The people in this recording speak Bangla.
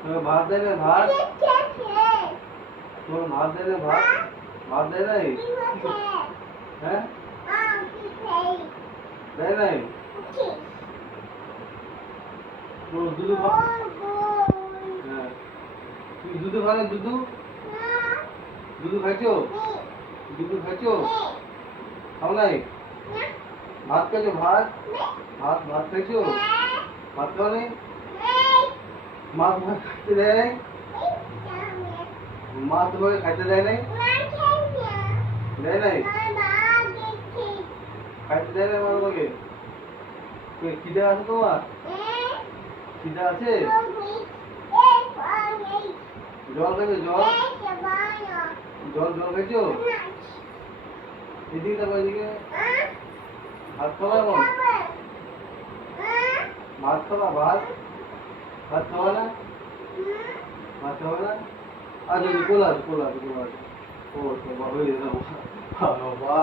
তোকে ভাত দেয় না ভাত? তোর ভাত দেয় না ভাত? ভাত দেয় নাই? হ্যাঁ দেয় নাই? তোর দুধু হ্যাঁ তুই দুধু খা না দুধু? দুধু খাইছো? দুধু খাইছো? খাও নাই? ভাত খাইছো ভাত? ভাত ভাত খাইছো? ভাত খাও নাই? মা তোমাকে খাইতে দেয় নাই? মা তোমাকে খাইতে দেয় নাই? দেয় নাই? খাইতে দেয় নাই মা তোমাকে? খিদে আছে তোমার? খিদে আছে? জল খাইছো জল? জল জল খাইছো? এদিকে দেখো এদিকে ভাত খাওয়া এখন? ভাত খাওয়া ভাত? ভাত খাওয়া না? ভাত খাওয়া না? আচ্ছা কোলা আছে কোলা আছে কোলা আছে ও বাবা হয়ে যাবো বাবা